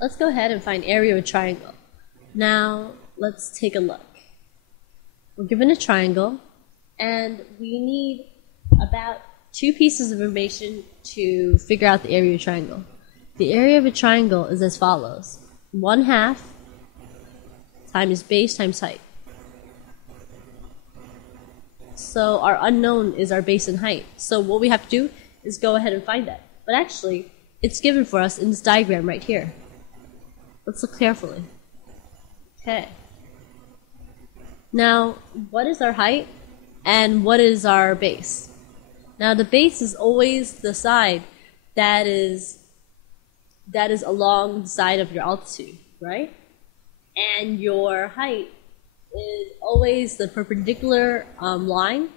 let's go ahead and find area of a triangle. Now, let's take a look. We're given a triangle, and we need about 2 pieces of information to figure out the area of a triangle. The area of a triangle is as follows. 1/2 times base times height. So our unknown is our base and height. So what we have to do is go ahead and find that. But actually, it's given for us in this diagram right here. Let's look carefully. Okay. Now, what is our height and what is our base? Now, the base is always the side that is along the side of your altitude, right? And your height is always the perpendicular line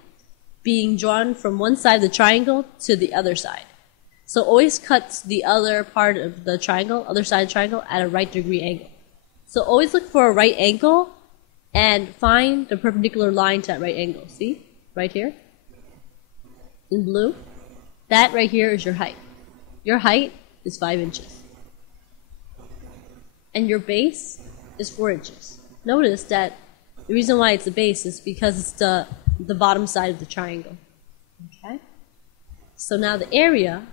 being drawn from one side of the triangle to the other side. So always cut the other part of the triangle, other side of the triangle, at a right degree angle. So always look for a right angle and find the perpendicular line to that right angle. See? Right here? In blue? That right here is your height. Your height is 5 inches. And your base is 4 inches. Notice that the reason why it's the base is because it's the bottom side of the triangle. Okay? So now the area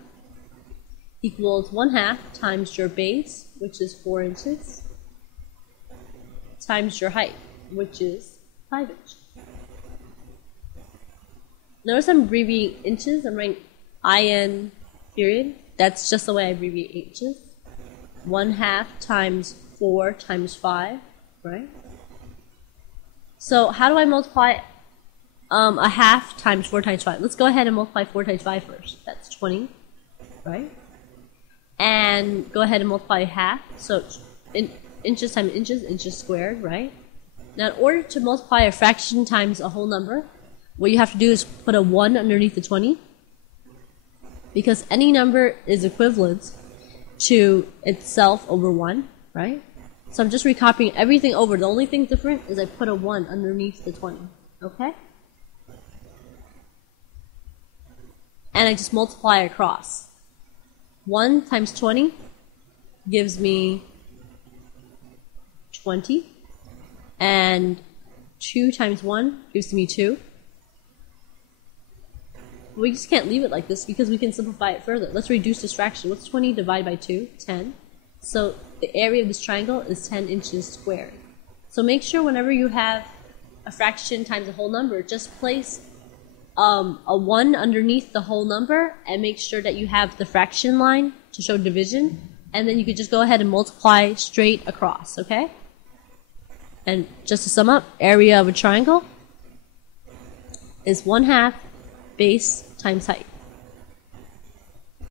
equals 1/2 times your base, which is 4 inches, times your height, which is 5 inches. Notice I'm abbreviating inches. I'm writing IN period. That's just the way I abbreviate inches. 1/2 times 4 times 5, right? So how do I multiply 1/2 times 4 times 5? Let's go ahead and multiply 4 times 5 first. That's 20, right? And go ahead and multiply 1/2. So inches times inches, inches squared, right? Now, in order to multiply a fraction times a whole number, what you have to do is put a 1 underneath the 20, because any number is equivalent to itself over 1, right? So I'm just recopying everything over. The only thing different is I put a 1 underneath the 20, okay? And I just multiply across. 1 times 20 gives me 20, and 2 times 1 gives me 2. We just can't leave it like this because we can simplify it further. Let's reduce this fraction. What's 20 divided by 2? 10. So the area of this triangle is 10 inches squared. So make sure whenever you have a fraction times a whole number, just place a 1 underneath the whole number and make sure that you have the fraction line to show division. And then you could just go ahead and multiply straight across, okay? And just to sum up, area of a triangle is 1/2 base times height.